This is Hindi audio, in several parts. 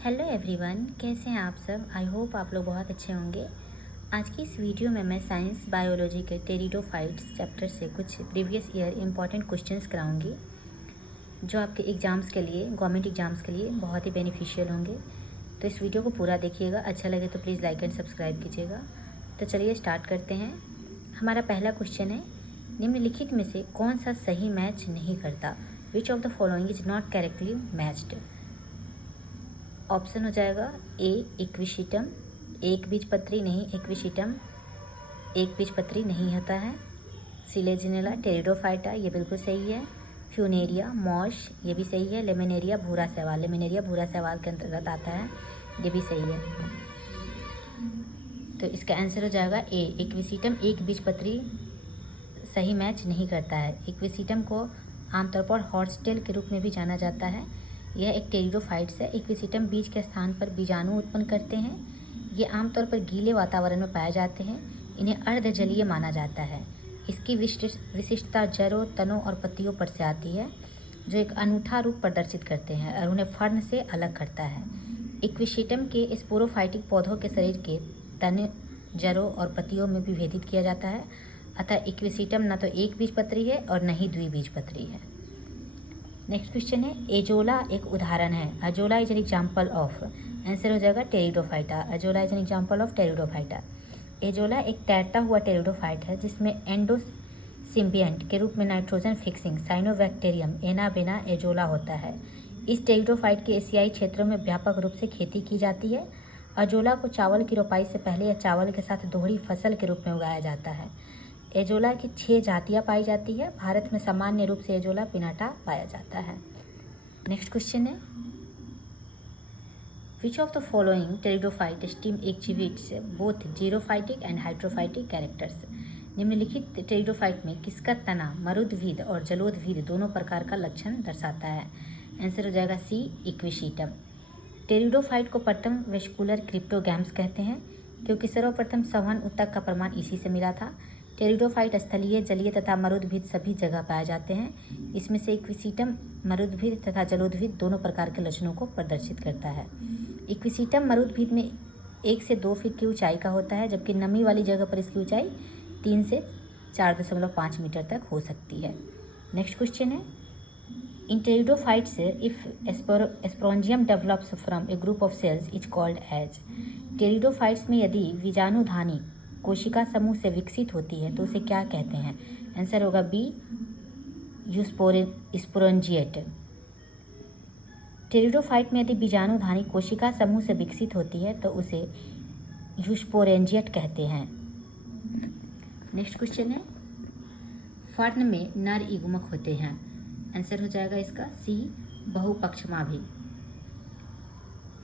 हेलो एवरीवन, कैसे हैं आप सब। आई होप आप लोग बहुत अच्छे होंगे। आज की इस वीडियो में मैं साइंस बायोलॉजी के टेरिडोफाइट्स चैप्टर से कुछ प्रीवियस ईयर इंपॉर्टेंट क्वेश्चंस कराऊंगी जो आपके एग्ज़ाम्स के लिए, गवर्नमेंट एग्ज़ाम्स के लिए बहुत ही बेनिफिशियल होंगे। तो इस वीडियो को पूरा देखिएगा, अच्छा लगे तो प्लीज़ लाइक एंड सब्सक्राइब कीजिएगा। तो चलिए स्टार्ट करते हैं। हमारा पहला क्वेश्चन है, निम्नलिखित में से कौन सा सही मैच नहीं करता। विच of the following is not correctly matched. Option हो जाएगा ए इक्विशिटम, एक बीजपत्री नहीं इक्विशिटम एक बीजपत्री नहीं होता है। सिलेजिनेला टेरिडोफाइटा, ये बिल्कुल सही है। फ्यूनेरिया मॉश, ये भी सही है। लेमिनेरिया भूरा शैवाल, लेमिनेरिया भूरा शैवाल के अंतर्गत आता है, ये भी सही है। तो इसका आंसर हो जाएगा ए इक्विशिटम, एक बीजपत्री सही मैच नहीं करता है। इक्विशिटम को आमतौर पर हॉर्सटेल के रूप में भी जाना जाता है। यह एक टेरिडोफाइट्स है। इक्विशिटम बीज के स्थान पर बीजाणु उत्पन्न करते हैं। ये आमतौर पर गीले वातावरण में पाए जाते हैं। इन्हें अर्धजलीय माना जाता है। इसकी विशिष्टता जड़ों, तनों और पत्तियों पर से आती है, जो एक अनूठा रूप प्रदर्शित करते हैं और उन्हें फर्न से अलग करता है। इक्विशिटम के स्पोरोफाइटिक पौधों के शरीर के तने, जड़ों और पत्तियों में भी भेदित किया जाता है। अतः इक्विशिटम न तो एक बीजपत्री है और न ही द्विबीजपत्री है। नेक्स्ट क्वेश्चन है, एजोला एक उदाहरण है। Azolla is an example of. Answer हो जाएगा pteridophyta. Azolla is an example of pteridophyta. Azolla एक तैरता हुआ टेरिडोफाइट है जिसमें एंडोसिम्बियंट के रूप में nitrogen fixing cyanobacterium anabaena azolla होता है। इस टेरिडोफाइट के एशियाई क्षेत्रों में व्यापक रूप से खेती की जाती है। अजोला को चावल की रोपाई से पहले या चावल के साथ दोहरी फसल के रूप में उगाया जाता है। एजोला की 6 जातियाँ पाई जाती है। भारत में सामान्य रूप से एजोला पिनाटा पाया जाता है। नेक्स्ट क्वेश्चन है, which of the following pteridophyte stem exhibits both xerophytic and hydrophytic characters. निम्नलिखित टेरिडोफाइट में किसका तना मरुद्भिद और जलोदभिद दोनों प्रकार का लक्षण दर्शाता है। आंसर हो जाएगा सी इक्विशिटम। टेरिडोफाइट को प्रथम वेस्कुलर क्रिप्टोगैम्स कहते हैं क्योंकि सर्वप्रथम संवहन ऊतक का प्रमाण इसी से मिला था। टेरिडोफाइट स्थलीय, जलीय तथा मरुद्भिद सभी जगह पाए जाते हैं। इसमें से इक्विशिटम मरुद्भिद तथा जलोदभिद दोनों प्रकार के लक्षणों को प्रदर्शित करता है। इक्विशिटम मरुद्भिद में 1 से 2 फीट की ऊंचाई का होता है, जबकि नमी वाली जगह पर इसकी ऊंचाई 3 से 4.5 मीटर तक हो सकती है। नेक्स्ट क्वेश्चन है, in pteridophytes if sporangium develops from a group of cells is called as. Pteridophytes में यदि बीजाणुधानी कोशिका समूह से विकसित होती है तो उसे क्या कहते हैं। आंसर होगा बी यूस्पोरेंजिएट। टेरिडोफाइट में यदि बीजाणुधानी कोशिका समूह से विकसित होती है तो उसे यूस्पोरेंजिएट कहते हैं। नेक्स्ट क्वेश्चन है, फर्न में नर युग्मक होते हैं। आंसर हो जाएगा इसका सी बहुपक्षमाभी।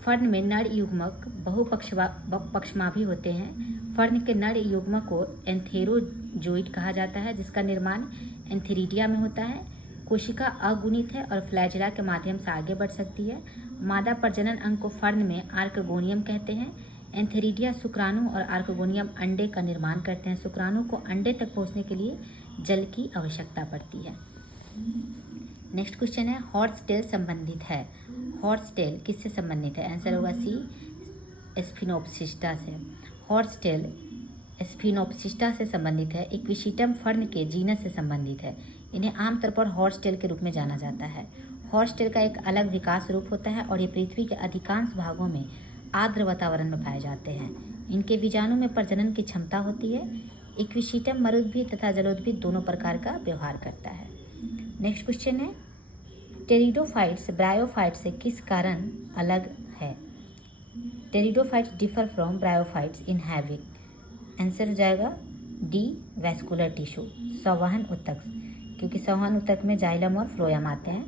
फर्न में नर युग्मक बहुपक्षमाभी होते हैं। फर्न के नर युग्मक को एंथेरोजोइड कहा जाता है, जिसका निर्माण एंथेरिडिया में होता है। कोशिका अगुणित है और फ्लैजेला के माध्यम से आगे बढ़ सकती है। मादा प्रजनन अंग को फर्न में आर्कगोनियम कहते हैं। एंथेरिडिया शुक्राणु और आर्कगोनियम अंडे का निर्माण करते हैं। शुक्राणु को अंडे तक पहुंचने के लिए जल की आवश्यकता पड़ती है। नेक्स्ट क्वेश्चन है, हॉर्सटेल संबंधित है। हॉर्सटेल किससे संबंधित है। आंसर होगा सी स्फिनोप्सिस्टा से। हॉर्सटेल स्फिनोप्सिस्टा से संबंधित है। इक्विशिटम फर्न के जीनस से संबंधित है। इन्हें आमतौर पर हॉर्सटेल के रूप में जाना जाता है। हॉर्सटेल का एक अलग विकास रूप होता है और ये पृथ्वी के अधिकांश भागों में आर्द्र वातावरण में पाए जाते हैं। इनके बीजाणु में प्रजनन की क्षमता होती है। इक्विशिटम मरुद्भिद तथा जलोदभिद दोनों प्रकार का व्यवहार करता है। नेक्स्ट क्वेश्चन है, टेरिडोफाइट्स ब्रायोफाइट्स से किस कारण अलग है। Pteridophytes differ from bryophytes in having. Answer हो जाएगा डी वैस्कुलर टिश्यू, संवहन ऊतक, क्योंकि संवहन ऊतक में जाइलम और फ्लोएम आते हैं।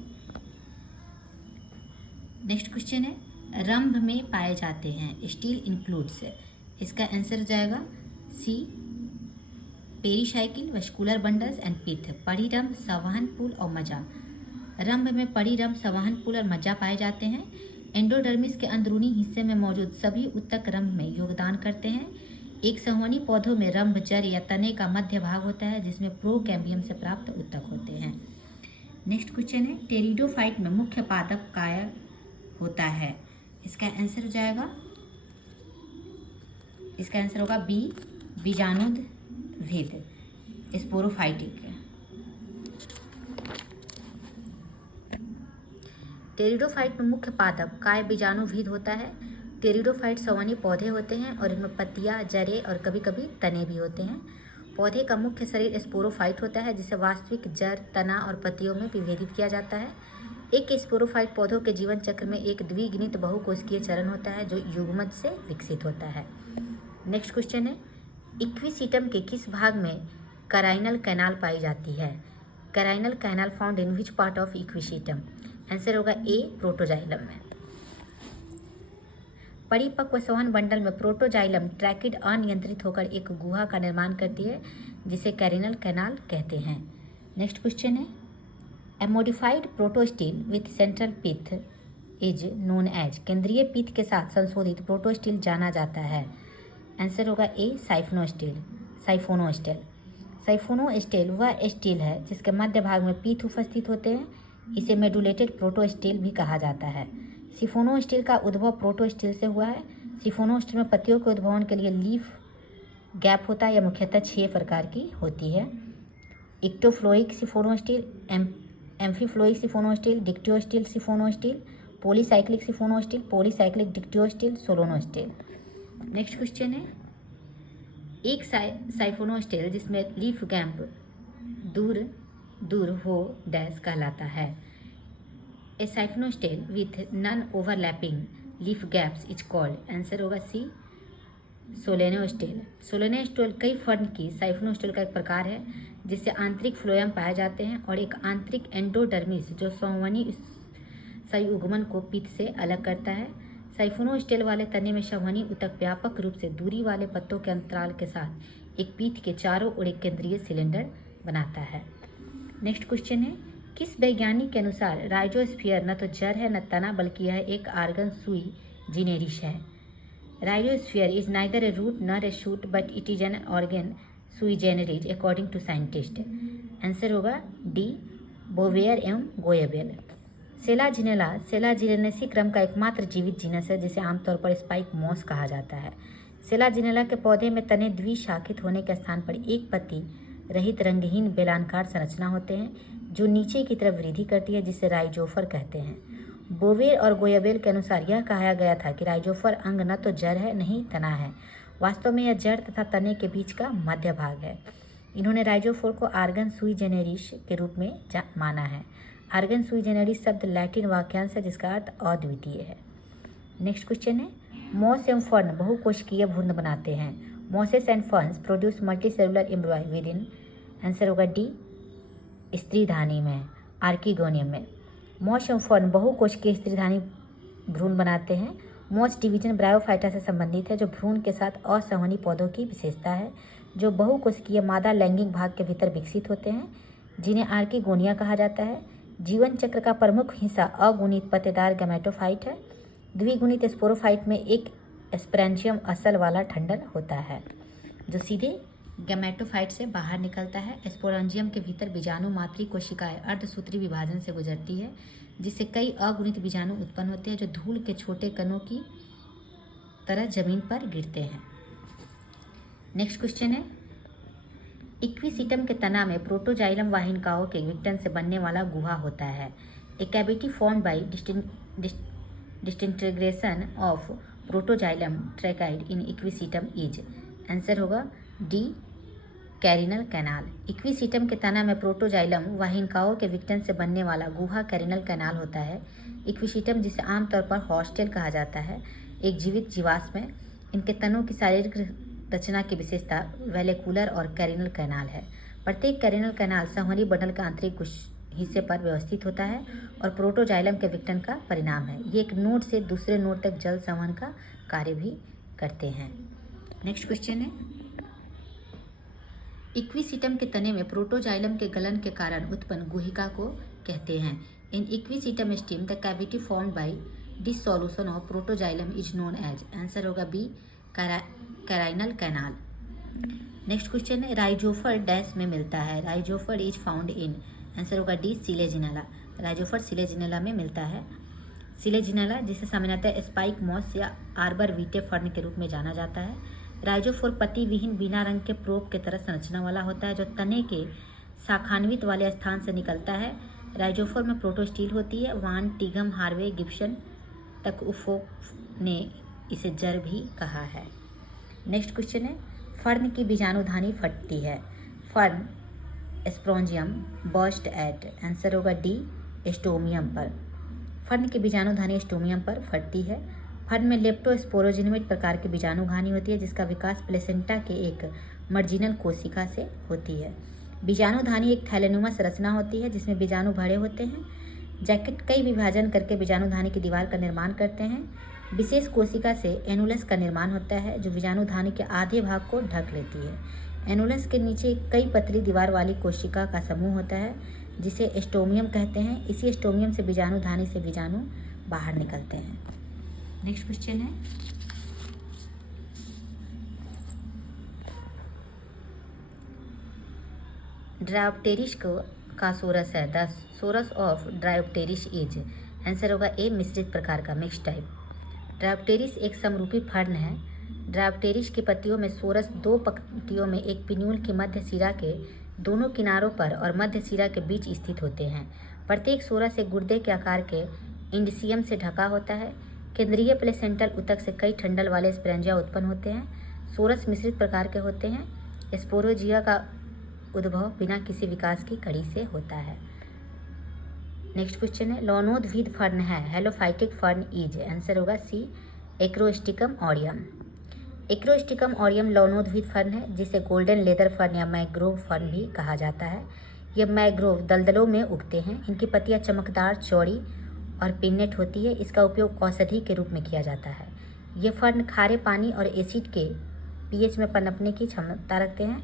नेक्स्ट क्वेश्चन है, रंभ में पाए जाते हैं। स्टील इंक्लूड्स, इसका आंसर हो जाएगा C pericycle, vascular bundles and pith. परिरंभ, संवहन पुल और मज्जा। रंभ में परिरंभ, संवहन पुल और मज्जा पाए जाते हैं। एंडोडर्मिस के अंदरूनी हिस्से में मौजूद सभी ऊतक रंभ में योगदान करते हैं। एक संवहनी पौधों में रंभ जड़ या तने का मध्य भाग होता है जिसमें प्रोकैम्बियम से प्राप्त ऊतक होते हैं। नेक्स्ट क्वेश्चन है, टेरिडोफाइट में मुख्य पादप काय होता है। इसका आंसर हो जाएगा, इसका आंसर होगा बी, बीजाणुविद, स्पोरोफाइटिक। टेरिडोफाइट में मुख्य पादप काय बीजाणुविद होता है। टेरिडोफाइट संवहनी पौधे होते हैं और इनमें पत्तियां, जड़ें और कभी कभी तने भी होते हैं। पौधे का मुख्य शरीर स्पोरोफाइट होता है, जिसे वास्तविक जड़, तना और पत्तियों में विभेदित किया जाता है। एक स्पोरोफाइट पौधों के जीवन चक्र में एक द्विगुणित बहुकोशिकीय चरण होता है, जो युग्मज से विकसित होता है। नेक्स्ट क्वेश्चन है, इक्विसिटम के किस भाग में कैराइनल कैनाल पाई जाती है। Carinal canal found in which part of equisetum. Answer होगा ए, प्रोटोजाइलम में। परिपक्व संवहन बंडल में प्रोटोजाइलम ट्रैकिड अनियंत्रित होकर एक गुहा का निर्माण करती है, जिसे कैरिनल कैनाल कहते हैं। नेक्स्ट क्वेश्चन है, a modified protostele with central pith is known as. केंद्रीय पिथ के साथ संशोधित प्रोटोस्टिल जाना जाता है। आंसर होगा ए, साइफोनोस्टिल। साइफोनोस्टिल वह स्टिल है जिसके मध्य भाग में पीथ उपस्थित होते हैं। इसे मेडुलेटेड प्रोटोस्टिल भी कहा जाता है। सिफोनोस्टिल का उद्भव प्रोटोस्टिल से हुआ है। सिफोनोस्टिल में पत्तियों के उद्भवन के लिए लीफ गैप होता है। यह मुख्यतः 6 प्रकार की होती है। इक्टोफ्लोइक सिफोनोस्टिल, एम्फीफ्लोइक सिफोनोस्टिल, डिक्टियोस्टिल सिफोनोस्टिल, पॉलीसाइक्लिक सिफोनोस्टिल, पॉलीसाइक्लिक डिक्टियोस्टिल, सोलोनोस्टिल। नेक्स्ट क्वेश्चन है, एक साइफोनोस्टिल जिसमें लीफ गैप दूर हो डैश कहलाता है। A siphonostele with non overlapping leaf gaps is called. Answer होगा सी, सोलेनोस्टिल। सोलेनोस्टिल कई फर्न की साइफोनोस्टिल का एक प्रकार है, जिससे आंतरिक फ्लोएम पाए जाते हैं और एक आंतरिक एंडोडर्मिस जो संवहनी संयुग्मन को पित्त से अलग करता है। साइफोनोस्टिल वाले तने में संवहनी ऊतक व्यापक रूप से दूरी वाले पत्तों के अंतराल के साथ एक पीठ के चारों ओर एक केंद्रीय सिलेंडर बनाता है। नेक्स्ट क्वेश्चन है, किस वैज्ञानिक के अनुसार राइजोस्फीयर न तो जड़ है न तना, बल्कि यह एक आर्गन सुई जिनेरिस है। Rhizosphere is neither a root nor a shoot but it is an organ sui generis according to scientist. Answer होगा डी, बोवेयर एवं गोयेबेल। सेलाजिनेसी क्रम का एकमात्र जीवित जीनस है, जिसे आमतौर पर स्पाइक मॉस कहा जाता है। सेलाजिनेला के पौधे में तने द्विशाखित होने के स्थान पर एक पत्ती रहित रंगहीन बेलानकार संरचना होते हैं, जो नीचे की तरफ वृद्धि करती है, जिसे राइजोफर कहते हैं। बोवेर और गोयेबेल के अनुसार यह कहा गया था कि राइजोफर अंग न तो जड़ है, नहीं तना है। वास्तव में यह जड़ तथा तने के बीच का मध्य भाग है। इन्होंने राइजोफोर को आर्गन सुई जेनेरिस के रूप में माना है। आर्गन सुई जेनेरिस शब्द लैटिन वाक्यांश है, जिसका अर्थ अद्वितीय है। नेक्स्ट क्वेश्चन है, मॉस एवं फर्न बहुकोशिकीय भ्रूण बनाते हैं। Mosses and ferns produce multicellular एम्ब्रॉय with in. Answer होगा डी, स्त्रीधानी में, आर्किगोनियम में। मॉस एवं फर्न बहुकोशिकीय स्त्रीधानी भ्रूण बनाते हैं। मॉस डिवीजन ब्रायोफाइटा से संबंधित है, जो भ्रूण के साथ असंवहनी पौधों की विशेषता है, जो बहुकोशिकीय मादा लैंगिक भाग के भीतर विकसित होते हैं, जिन्हें आर्किगोनिया कहा जाता है। जीवन चक्र का प्रमुख हिस्सा अगुणित पत्तेदार गैमेटोफाइट है। द्विगुणित स्पोरोफाइट में एक स्पैरेंजियम असल वाला ठंडल होता है, जो सीधे गैमेटोफाइट से बाहर निकलता है। स्पोरेंजियम के भीतर बीजाणु मातृ कोशिकाएं अर्धसूत्री विभाजन से गुजरती है, जिससे कई अगुणित बीजाणु उत्पन्न होते हैं, जो धूल के छोटे कणों की तरह जमीन पर गिरते हैं। नेक्स्ट क्वेश्चन है, इक्विसिटम के तना में प्रोटोजाइलम वाहिनिकाओं के विघटन से बनने वाला गुहा होता है। A cavity formed by disintegration of protoxylem tracheid in equisetum is. Answer होगा डी, कैरिनल कैनाल। इक्विसिटम के तना में प्रोटोजाइलम वाहिनिकाओं के विघटन से बनने वाला गुहा कैरिनल कैनाल होता है। इक्विसिटम, जिसे आमतौर पर हॉस्टेल कहा जाता है, एक जीवित जीवाश्म है। इनके तनों की शारीरिक रचना की विशेषता वेलिकुलर और कैरिनल कैनाल है। प्रत्येक कैरिनल कैनाल संवहनी बंडल के आंतरिक कुछ हिस्से पर व्यवस्थित होता है और प्रोटोजाइलम के विघटन का परिणाम है। ये एक नोड से दूसरे नोड तक जल संवहन का कार्य भी करते हैं। नेक्स्ट क्वेश्चन है, इक्विसिटम के तने में प्रोटोजाइलम के गलन के कारण उत्पन्न गुहिका को कहते हैं। In equisetum stem the cavity formed by dissolution of protoxylem is known as. Answer होगा B, carinal canal. Next question है, राइजोफर डैश में मिलता है। Rhizophore is found in. Answer होगा डी, सिलेजिनेला। राइजोफर सिलेजिनेला में मिलता है। सिलेजिनेला, जिसे सामान्यतः स्पाइक मॉस या आर्बर वीटे फर्न के रूप में जाना जाता है। राइजोफोर पत्ती विहीन बिना रंग के प्रोब के तरह संरचना वाला होता है जो तने के शाखान्वित वाले स्थान से निकलता है। राइजोफोर में प्रोटोस्टील होती है। वान टिगम, हार्वे, गिब्सन तक उफो ने इसे जड़ भी कहा है। नेक्स्ट क्वेश्चन है, फर्न की बीजाणुधानी फटती है। फर्न स्प्रोंजियम बर्स्ट एट, आंसर होगा डी, एस्टोमियम पर। फर्न की बीजाणुधानी एस्टोमियम पर फटती है। फर्न में लेप्टोस्पोरोजिनेट प्रकार की बीजाणुधानी होती है जिसका विकास प्लेसेंटा के एक मर्जिनल कोशिका से होती है। बीजाणुधानी एक थैलेनुमस रचना होती है जिसमें बीजाणु भरे होते हैं। जैकेट कई विभाजन करके बीजाणुधानी की दीवार का निर्माण करते हैं। विशेष कोशिका से एनुलस का निर्माण होता है जो बीजाणुधानी के आधे भाग को ढक लेती है। एनुलस के नीचे कई पतली दीवार वाली कोशिका का समूह होता है जिसे एस्टोमियम कहते हैं। इसी एस्टोमियम से बीजाणुधानी से बीजाणु बाहर निकलते हैं। नेक्स्ट क्वेश्चन है, ड्रायोप्टेरिस का सोरस है। The sorus of Dryopteris is, answer होगा ए, मिश्रित प्रकार का, मिक्स टाइप। ड्रायोप्टेरिस एक समरूपी फर्न है। ड्रायोप्टेरिस की पत्तियों में सोरस दो पंक्तियों में एक पिन्यूल की मध्य सिरा के दोनों किनारों पर और मध्य सिरा के बीच स्थित होते हैं। प्रत्येक सोरस एक गुर्दे के आकार के इंडसियम से ढका होता है। केंद्रीय प्लेसेंटल ऊतक से कई ठंडल वाले स्प्रेंजिया उत्पन्न होते हैं। सोरस मिश्रित प्रकार के होते हैं। स्पोरोजिया का उद्भव बिना किसी विकास की कड़ी से होता है। नेक्स्ट क्वेश्चन है, लौनोद्भिद फर्न है। हेलोफाइटिक फर्न इज, आंसर होगा सी, एक्रोस्टिकम ऑरियम। एक्रोस्टिकम ऑरियम लौनोद्भिद फर्न है जिसे गोल्डन लेदर फर्न या मैंग्रोव फर्न भी कहा जाता है। यह मैंग्रोव दलदलों में उगते हैं। इनकी पत्तियां चमकदार, चौड़ी और पिन्नेट होती है। इसका उपयोग औषधि के रूप में किया जाता है। ये फर्न खारे पानी और एसिड के पीएच में पनपने की क्षमता रखते हैं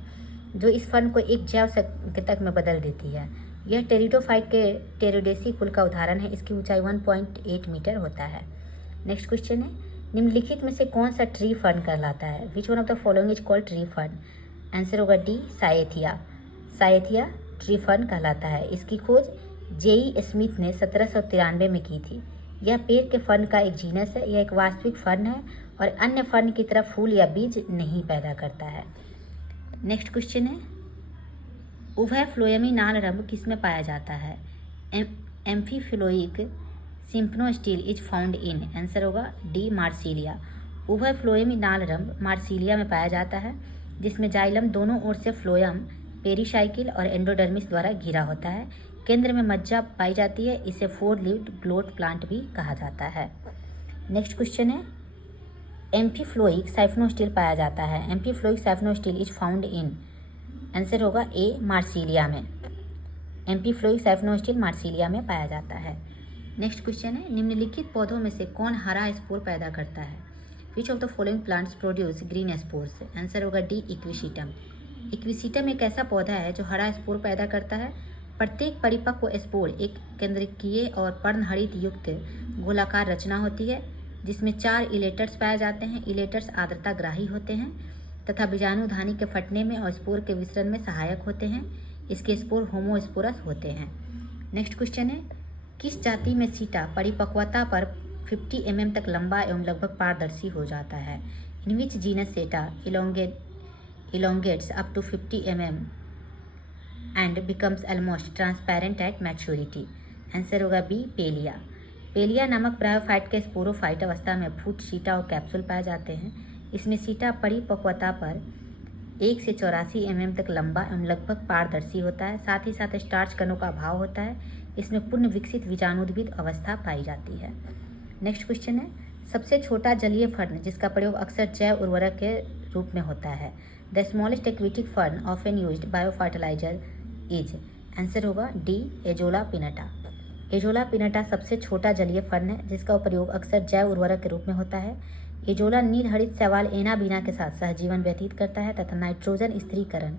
जो इस फर्न को एक जैव संकेतक में बदल देती है। यह टेरिडोफाइट के टेरिडोसी कुल का उदाहरण है। इसकी ऊंचाई 1.8 मीटर होता है। नेक्स्ट क्वेश्चन है, निम्नलिखित में से कौन सा ट्री फर्न कहलाता है? Which one of the following is called tree fern? Answer होगा D, Cyathea. Cyathea tree fern कहलाता है। इसकी खोज जेई स्मिथ ने 1793 में की थी। यह पेड़ के फर्न का एक जीनस है। यह एक वास्तविक फर्न है और अन्य फर्न की तरह फूल या बीज नहीं पैदा करता है। नेक्स्ट क्वेश्चन है, उभय फ्लोएमी नाल रंभ किस में पाया जाता है? एम्फीफ्लोइक सिम्फनोस्टील इज फाउंड इन, आंसर होगा डी, मार्सिलिया। उभय फ्लोएमी नाल रंभ मार्सिलिया में पाया जाता है जिसमें जाइलम दोनों ओर से फ्लोएम, पेरिसाइकिल और एंडोडर्मिस द्वारा घिरा होता है। केंद्र में मज्जा पाई जाती है। इसे 4 लीव्ड ग्लोट प्लांट भी कहा जाता है। नेक्स्ट क्वेश्चन है, एम्फीफ्लोइक साइफनोस्टील पाया जाता है। एम्फीफ्लोइक साइफनोस्टील इज फाउंड इन, आंसर होगा ए, मार्सिलिया में। एम्फीफ्लोइक साइफनोस्टील मार्सिलिया में पाया जाता है। नेक्स्ट क्वेश्चन है, निम्नलिखित पौधों में से कौन हरा स्पोर पैदा करता है? Which of the following plants produce green spores? Answer होगा डी, इक्विसीटम। इक्विसीटम एक ऐसा पौधा है जो हरा स्पोर पैदा करता है। प्रत्येक परिपक्व स्पोर एक केंद्रकीय और पर्णहरित युक्त गोलाकार रचना होती है जिसमें 4 इलेटर्स पाए जाते हैं। इलेटर्स आर्द्रताग्राही होते हैं तथा बीजाणुधानी के फटने में और स्पोर के विसरण में सहायक होते हैं। इसके स्पोर होमोस्पोरस होते हैं। नेक्स्ट क्वेश्चन है, किस जाति में सीटा परिपक्वता पर 50 mm तक लंबा एवं लगभग पारदर्शी हो जाता है? इन विच जीनस सेटा elongates up to 50 mm and becomes almost transparent at maturity? Answer होगा बी, पेलिया। पेलिया नामक ब्रायोफाइट के स्पोरोफाइट अवस्था में फूट, सीटा और कैप्सूल पाए जाते हैं। इसमें सीटा परिपक्वता पर 1 से 84 mm तक लंबा एवं लगभग पारदर्शी होता है। साथ ही साथ स्टार्च कणों का अभाव होता है। इसमें पूर्ण विकसित बीजाणुद्भिद अवस्था पाई जाती है। नेक्स्ट क्वेश्चन है, सबसे छोटा जलीय फर्न जिसका प्रयोग अक्सर जैव उर्वरक के रूप में होता है? The smallest aquatic fern often used bio fertilizer is, answer होगा D, Azolla pinnata. Azolla pinnata सबसे छोटा जलीय फर्न है जिसका प्रयोग अक्सर जैव उर्वरक के रूप में होता है। एजोला नील हरित शैवाल एनाबीना के साथ सहजीवन व्यतीत करता है तथा नाइट्रोजन स्थिरीकरण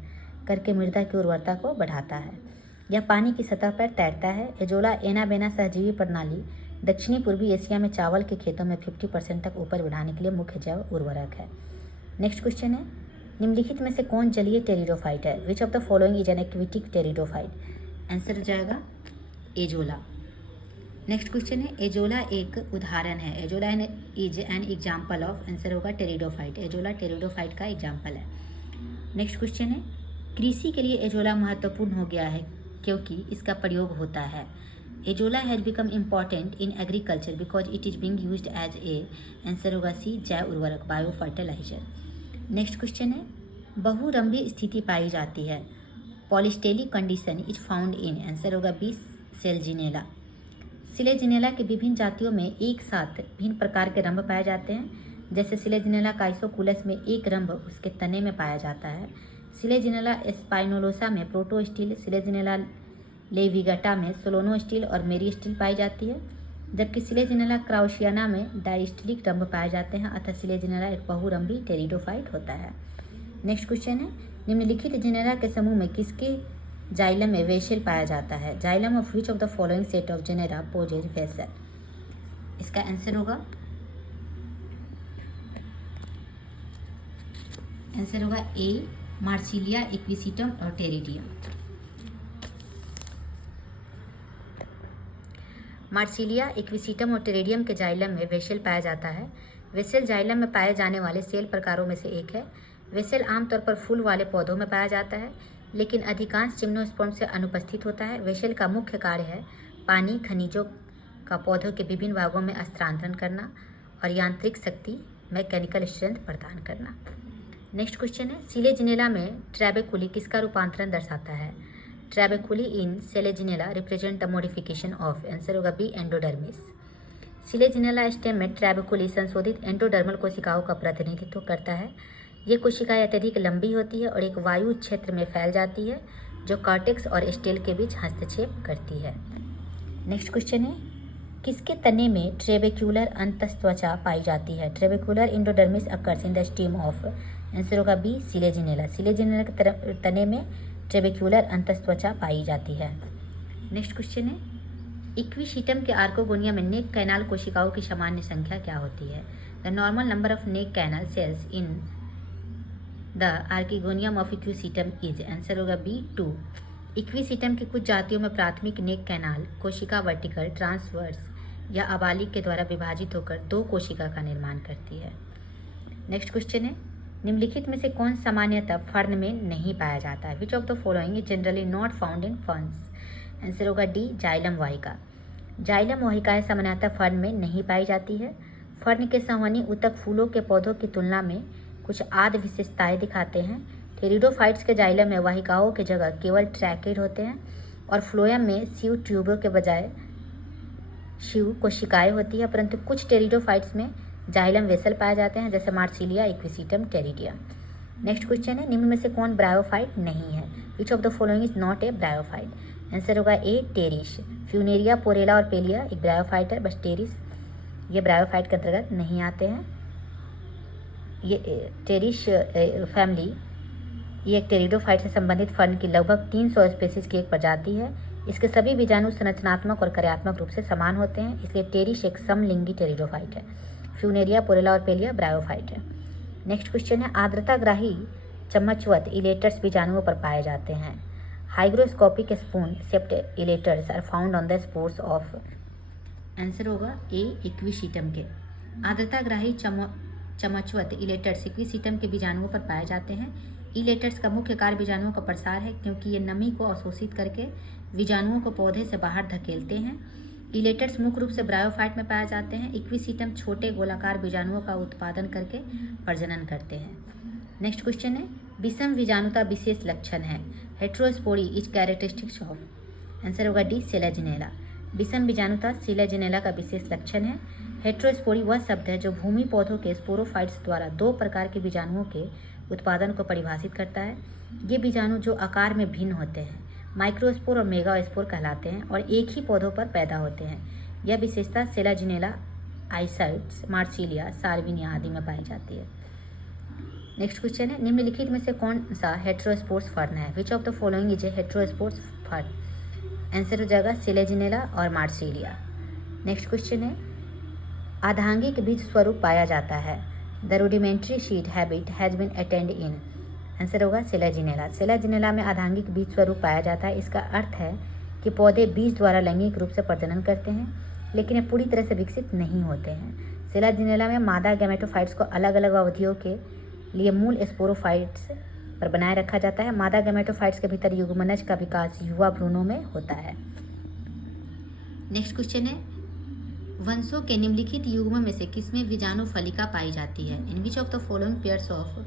करके मृदा की उर्वरता को बढ़ाता है। यह पानी की सतह पर तैरता है। एजोला एनाबेना सहजीवी प्रणाली दक्षिणी पूर्वी एशिया में चावल के खेतों में 50% तक उपज बढ़ाने के लिए मुख्य जैव उर्वरक है। नेक्स्ट क्वेश्चन है, निम्नलिखित में से कौन जलीय टेरिडोफाइट है? Which of the following is an aquatic pteridophyte? Answer हो जाएगा एजोला। नेक्स्ट क्वेश्चन है एजोला एक उदाहरण है। Azolla is an example of, answer होगा टेरिडोफाइट। एजोला टेरिडोफाइट का एग्जाम्पल है। नेक्स्ट क्वेश्चन है कृषि के लिए एजोला महत्वपूर्ण हो गया है क्योंकि इसका प्रयोग होता है। Azolla has become important in agriculture because it is being used as a, answer होगा सी जैव उर्वरक, बायो फर्टिलाइजर। नेक्स्ट क्वेश्चन है बहुरंभी स्थिति पाई जाती है। Polystelic condition is found in, answer होगा बी सेलजिनेला। सिलेजिनेला के विभिन्न जातियों में एक साथ भिन्न प्रकार के रंभ पाए जाते हैं, जैसे सिलेजिनेला काइसोकुलस में एक रंभ उसके तने में पाया जाता है। सिलेजिनेला स्पाइनोलोसा में प्रोटोस्टिल, सिलेजिनेला लेविगटा में सोलोनोस्टिल और मेरिस्टिल पाई जाती है, जबकि सिलेजिनेला क्राउशियाना में डाइस्टिलिक रंभ पाए जाते हैं। अतः सिलेजिनेला एक बहुरंभी टेरिडोफाइट होता है। नेक्स्ट क्वेश्चन है निम्नलिखित जिनेरा के समूह में किसके जाइलम में वेसेल पाया जाता है। Xylem of which of the following set of genera possess vessel, इसका आंसर होगा ए मार्सिलिया, इक्विसिटम और टेरिडियम। मार्सिलिया, इक्विसिटम और टेरिडियम के जाइलम में वेसेल पाया जाता है। वेसेल जाइलम में पाए जाने वाले सेल प्रकारों में से एक है। वेसेल आमतौर पर फूल वाले पौधों में पाया जाता है, लेकिन अधिकांश जिम्नोस्पर्म से अनुपस्थित होता है। वेसेल का मुख्य कार्य है पानी खनिजों का पौधों के विभिन्न भागों में स्थानांतरण करना और यांत्रिक शक्ति मैकेनिकल स्ट्रेंथ प्रदान करना। नेक्स्ट क्वेश्चन है सिलेजिनेला में ट्रैबेकुली किसका रूपांतरण दर्शाता है। Trabeculae in Selaginella represent the modification of, answer होगा बी एंडोडर्मिस। सिलेजिनेला स्टेम में ट्रैबेकुली संशोधित एंडोडर्मल कोशिकाओं का प्रतिनिधित्व करता है। ये कोशिकाएं अत्यधिक लंबी होती है और एक वायु क्षेत्र में फैल जाती है जो कॉर्टेक्स और स्टेल के बीच हस्तक्षेप करती है। नेक्स्ट क्वेश्चन है किसके तने में ट्रेबेक्यूलर अंतस्त्वचा पाई जाती है। Trabecular endodermis occurs in the stem of, answer होगा बी सिलेजिनेला। सिलेजिनेला के तने में ट्रेबेक्यूलर अंतस्त्वचा पाई जाती है। नेक्स्ट क्वेश्चन है इक्विशीटम के आर्कोगोनिया में नेक कैनाल कोशिकाओं की सामान्य संख्या क्या होती है। The normal number of neck canal cells in the archegonium of Equisetum is, answer होगा बी 2। इक्विसीटम की कुछ जातियों में प्राथमिक नेक कैनाल कोशिका वर्टिकल, ट्रांसवर्स या अबालिक के द्वारा विभाजित होकर दो कोशिका का निर्माण करती है। नेक्स्ट क्वेश्चन है निम्नलिखित में से कौन सामान्यतः फर्न में नहीं पाया जाता है। Which of the following is generally not found in ferns, answer होगा डी जाइलम वाहिका। जाइलम वाहिकाएं सामान्यतः फर्न में नहीं पाई जाती है। फर्न के संवहनी ऊतक फूलों के पौधों की तुलना में कुछ आद विशेषताएं दिखाते हैं। टेरिडोफाइट्स के जाइलम में वाहिकाओं की जगह केवल ट्रैकेड होते हैं और फ्लोएम में सीव ट्यूबों के बजाय शिव कोशिकाएं होती है, परंतु कुछ टेरिडोफाइट्स में जाइलम वेसल पाए जाते हैं, जैसे Marsilea, equisetum, Pteridium. Next question है निम्न में से कौन ब्रायोफाइट नहीं है। Which of the following is not a bryophyte, answer होगा ए टेरिस। फ्यूनेरिया, पोरेला और पेलिया एक ब्रायोफाइट है, बस टेरिस ये ब्रायोफाइट के अंतर्गत नहीं आते हैं। ये टेरिस फैमिली ये एक टेरिडोफाइट से संबंधित फर्न की लगभग 300 स्पेसीज की एक प्रजाति है। इसके सभी बीजाणु संरचनात्मक और कार्यात्मक रूप से समान होते हैं, इसलिए टेरिस एक समलिंगी टेरिडोफाइट है। फ्यूनेरिया, पोरेला और पेलिया ब्रायोफाइट है। नेक्स्ट क्वेश्चन है आर्द्रताग्राही चम्मचवत इलेटर्स बीजाणुओं पर पाए जाते हैं। Hygroscopic spoon shaped elaters are found on the spores of, answer होगा ए इक्विशीटम के। आर्द्रताग्राही चमचवत इलेटर्स इक्विसीटम के बीजाणुओं पर पाए जाते हैं। इलेटर्स का मुख्य कार्य बीजाणुओं का प्रसार है, क्योंकि ये नमी को अवशोषित करके बीजाणुओं को पौधे से बाहर धकेलते हैं। इलेटर्स मुख्य रूप से ब्रायोफाइट में पाए जाते हैं। इक्विसीटम छोटे गोलाकार बीजाणुओं का उत्पादन करके प्रजनन करते हैं। नेक्स्ट क्वेश्चन है विषम बीजाणुता विशेष लक्षण है। Heterospory is characteristics of, answer होगा डी सेलेजिनेला। विषम बीजाणुता सेलेजिनेला का विशेष लक्षण है। हेट्रोस्पोरी वह शब्द है जो भूमि पौधों के स्पोरोफाइट्स द्वारा दो प्रकार के बीजाणुओं के उत्पादन को परिभाषित करता है। ये बीजाणु जो आकार में भिन्न होते हैं माइक्रोस्पोर और मेगास्पोर कहलाते हैं और एक ही पौधों पर पैदा होते हैं। यह विशेषता सेलेजिनेला, आइसाइट्स, मार्सिलिया, सार्विनिया आदि में पाई जाती है। नेक्स्ट क्वेश्चन है निम्नलिखित में से कौन सा हेट्रोस्पोर्स फर्न है। Which of the following is a heterospores fern, answer हो जाएगा सेलेजिनेला और मार्सिलिया। नेक्स्ट क्वेश्चन है आधांगिक बीज स्वरूप पाया जाता है। The rudimentary seed habit has been attained in, answer होगा सेलेजिनेला। सेलेजिनेला में आधांगिक बीज स्वरूप पाया जाता है। इसका अर्थ है कि पौधे बीज द्वारा लैंगिक रूप से प्रजनन करते हैं। लेकिन ये पूरी तरह से विकसित नहीं होते हैं। सेलाजिनेला में मादा गैमेटोफाइट्स को अलग अलग अवधियों के लिए मूल स्पोरोफाइट्स पर बनाए रखा जाता है। मादा गैमेटोफाइट्स के भीतर युग्मनज का विकास युवा भ्रूणों में होता है। नेक्स्ट क्वेश्चन है, वंशों के निम्नलिखित युग्म में से किसमें बीजाणु फलिका पाई जाती है? In which of the following pairs of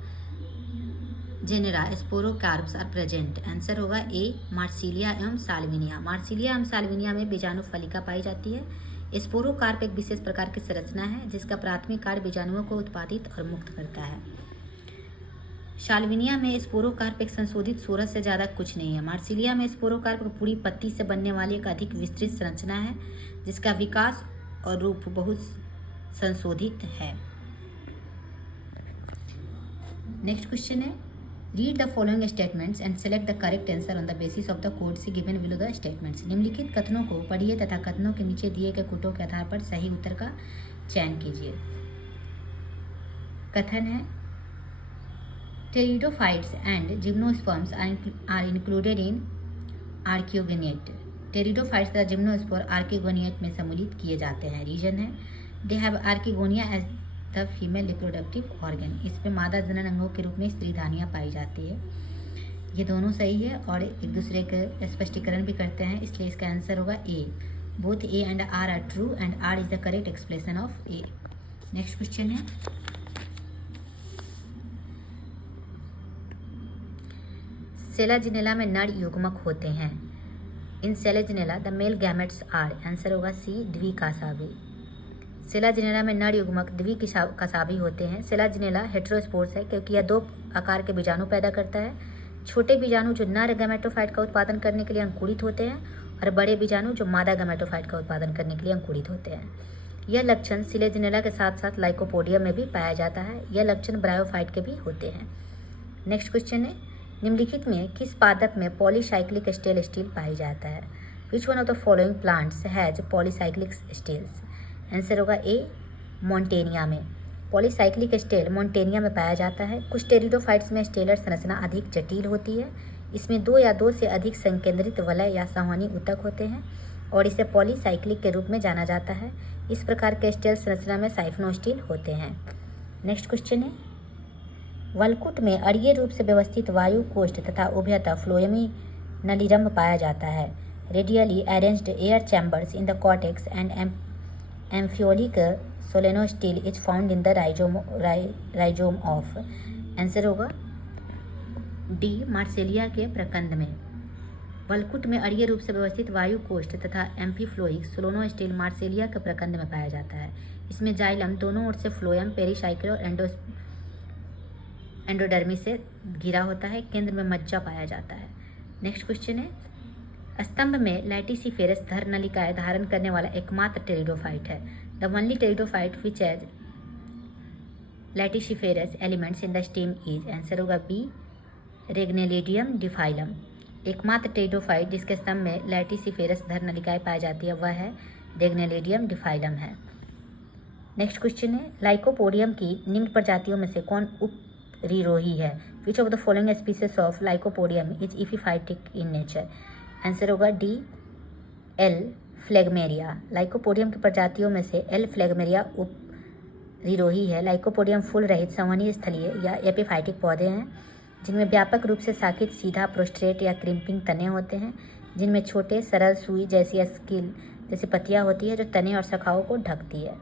genera sporocarps are present? Answer होगा ए, मार्सिलिया एवं साल्विनिया। मार्सिलिया एवं साल्विनिया में बीजाणु फलिका पाई जाती है। स्पोरोकार्प एक विशेष प्रकार की संरचना है जिसका प्राथमिक कार्य बीजाणुओं को उत्पादित और मुक्त करता है। साल्विनिया में स्पोरोकार्प एक संशोधित सोरस से ज़्यादा कुछ नहीं है। मार्सिलिया में स्पोरोकार्प पूरी पत्ती से बनने वाली एक अधिक विस्तृत संरचना है जिसका विकास और रूप बहुत संशोधित है। नेक्स्ट क्वेश्चन है, read the following statements and select the correct answer on the basis of the codes given below the statements. निम्नलिखित कथनों को पढ़िए तथा कथनों के नीचे दिए गए कोटों के आधार पर सही उत्तर का चयन कीजिए। कथन है, pteridophytes and gymnosperms are included in archegoniatae. Pteridophytes तथा जिम्नोस्पोर आर्किगोनिएट में सम्मिलित किए जाते हैं। रीजन है, they have archegonia as the female reproductive organ. इसमें मादा जनन अंगों के रूप में स्त्री धानियाँ पाई जाती है। ये दोनों सही है और एक दूसरे का स्पष्टीकरण भी करते हैं, इसलिए इसका आंसर होगा A. Both A and R true and R is the correct explanation of A. Next question है, सेलाजिनेला में नर युग्मक होते हैं। In Selaginella the male gametes are. Answer होगा सी, द्विकासाबी। सेलाजिनेला में नर युग्मक द्विकासाबी होते हैं। सेलाजिनेला हेटेरोस्पोर्स है क्योंकि यह 2 आकार के बीजाणु पैदा करता है। छोटे बीजाणु जो नर गैमेटोफाइट का उत्पादन करने के लिए अंकुरित होते हैं और बड़े बीजाणु जो मादा गैमेटोफाइट का उत्पादन करने के लिए अंकुरित होते हैं। यह लक्षण सेलाजिनेला के साथ साथ लाइकोपोडियम में भी पाया जाता है। यह लक्षण ब्रायोफाइट के भी होते हैं। नेक्स्ट क्वेश्चन है, निम्नलिखित में किस पादप में पॉलीसाइक्लिक स्टेल स्टील पाई जाता है? Which one of the following plants has polycyclic steles? Answer होगा ए, मॉन्टेनिया में। पॉलीसाइक्लिक स्टेल मॉन्टेनिया में पाया जाता है। कुछ टेरिडोफाइट्स में स्टेलर संरचना अधिक जटिल होती है। इसमें 2 या 2 से अधिक संकेंद्रित वलय या संवहनी ऊतक होते हैं और इसे पॉलीसाइक्लिक के रूप में जाना जाता है। इस प्रकार के स्टेल संरचना में साइफनोस्टील होते हैं। नेक्स्ट क्वेश्चन है, वलकुट में अड़िये रूप से व्यवस्थित वायु कोष्ठ तथा उभयतः फ्लोएमी नलिरंभ पाया जाता है। Radially arranged air chambers in the cortex and amphiphloic solenostele is found in the rhizome of. Answer होगा डी, मार्सेलिया के प्रकंद में। वलकुट में अड़िये रूप से व्यवस्थित वायु कोष्ठ तथा एम्फीफ्लोइक सोलोनोस्टील मार्सेलिया के प्रकंद में पाया जाता है। इसमें जाइलम दोनों ओर से फ्लोएम, पेरिसाइकिल और एंडोडर्मिस से घिरा होता है। केंद्र में मज्जा पाया जाता है। नेक्स्ट क्वेश्चन है, स्तंभ में लैटिसिफेरस धर नलिकाएं धारण करने वाला एकमात्र टेरिडोफाइट है। The only pteridophyte which has laticiferous elements in the stem is. Answer होगा बी, रेग्नेलिडियम डिफाइलम। एकमात्र टेरिडोफाइट जिसके स्तंभ में लैटिसिफेरस धर नलिकाएं पाई जाती है वह है रेग्नेलिडियम डिफाइलम है। नेक्स्ट क्वेश्चन है, लाइकोपोडियम की निम्न प्रजातियों में से कौन उपरिरोही है? Which of the following species of Lycopodium is epiphytic in nature? Answer होगा डी, एल फ्लेगमेरिया। लाइकोपोडियम की प्रजातियों में से एल फ्लेगमेरिया उपरिरोही है। लाइकोपोडियम फूल रहित संवहनी स्थलीय या एपिफाइटिक पौधे हैं जिनमें व्यापक रूप से शाखित सीधा प्रोस्ट्रेट या क्रिम्पिंग तने होते हैं, जिनमें छोटे सरल सुई जैसी स्किल जैसी पत्तियां होती है जो तने और शाखाओं को ढकती है।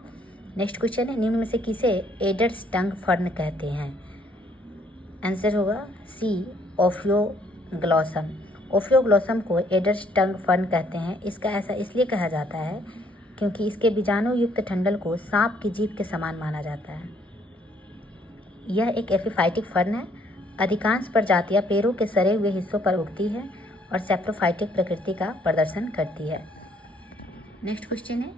नेक्स्ट क्वेश्चन है, निम्न में से किसे एडर स्टंग फर्न कहते हैं? आंसर होगा सी, ओफियोग्लॉसम। ओफियोग्लॉसम को एडर स्टंग फर्न कहते हैं। इसका ऐसा इसलिए कहा जाता है क्योंकि इसके बीजाणु युक्त ठंडल को सांप की जीभ के समान माना जाता है। यह एक एपिफाइटिक फर्न है। अधिकांश प्रजातियां पेड़ों के सड़े हुए हिस्सों पर उगती है और सेप्रोफाइटिक प्रकृति का प्रदर्शन करती है। नेक्स्ट क्वेश्चन है,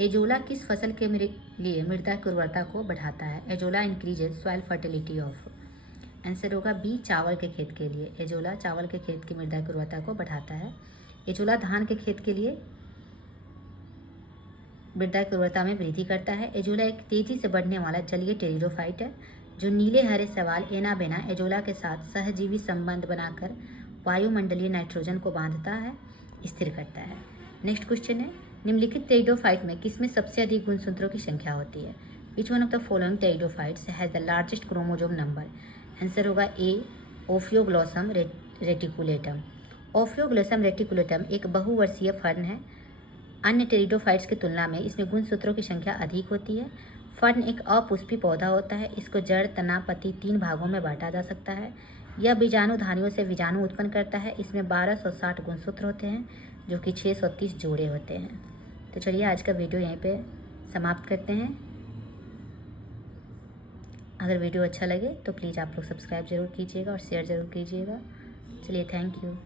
एजोला किस फसल के लिए मृदा की उर्वरता को बढ़ाता है? Azolla increases soil fertility of. Answer होगा बी, चावल के खेत के लिए। एजोला चावल के खेत की मृदा की उर्वरता को बढ़ाता है। एजोला धान के खेत के लिए मृदा की उर्वरता में वृद्धि करता है। एजोला एक तेजी से बढ़ने वाला जलीय टेरिडोफाइट है जो नीले हरे शैवाल एना बेना एजोला के साथ सहजीवी संबंध बनाकर वायुमंडलीय नाइट्रोजन को बांधता है, स्थिर करता है। नेक्स्ट क्वेश्चन है, निम्नलिखित टेरिडोफाइट में किसमें सबसे अधिक गुणसूत्रों की संख्या होती है? Which one of the following pteridophytes has the largest chromosome number? Answer होगा ए, ओफियोग्लोसम रेटिकुलेटम। ओफियोग्लोसम रेटिकुलेटम एक बहुवर्षीय फर्न है। अन्य टेरिडोफाइट्स की तुलना में इसमें गुणसूत्रों की संख्या अधिक होती है। फर्न एक अपुष्पी पौधा होता है। इसको जड़, तना, पत्ती 3 भागों में बांटा जा सकता है। यह बीजाणुधानियों से बीजाणु उत्पन्न करता है। इसमें 1260 गुणसूत्र होते हैं, जो कि 630 जोड़े होते हैं। तो चलिए आज का वीडियो यहीं पे समाप्त करते हैं। अगर वीडियो अच्छा लगे तो प्लीज़ आप लोग सब्सक्राइब जरूर कीजिएगा और शेयर ज़रूर कीजिएगा। चलिए, थैंक यू।